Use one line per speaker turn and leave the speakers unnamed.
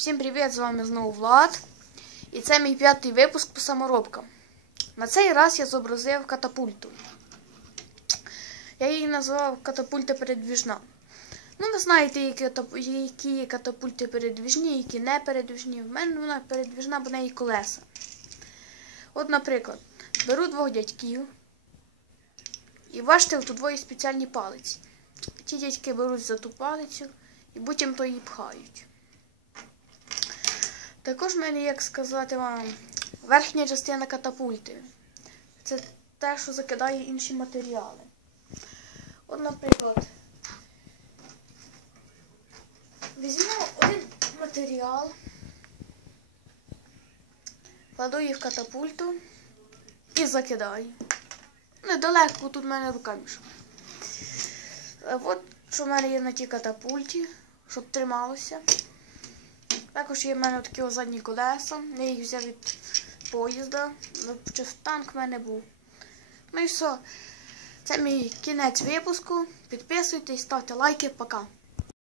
Всім привіт! З вами знову Влад. І це мій п'ятий випуск по саморобкам. На цей раз я зобразив катапульту. Я її назвав катапульта передвіжна. Ну, ви знаєте, які, катапульти передвіжні, які не передвіжні. В мене вона передвіжна, бо неї колеса. От, наприклад, беру двох дядьків. І бачите, тут двоє спеціальні палиці. Ті дядьки беруть за ту палицю і потім то її пхають. Також в мене, як сказати вам, верхня частина катапульти. Це те, що закидає інші матеріали. От, наприклад, візьму один матеріал, кладу її в катапульту і закидаю. Недалеко тут в мене рука мішка. Е, От що в мене є на тій катапульті, щоб трималося. Також є в мене такі задні колеса. Я їх взяв від поїзда. Ну, Чи танк в мене був. Ну і все. Це мій кінець випуску. Підписуйтесь, ставте лайки, пока.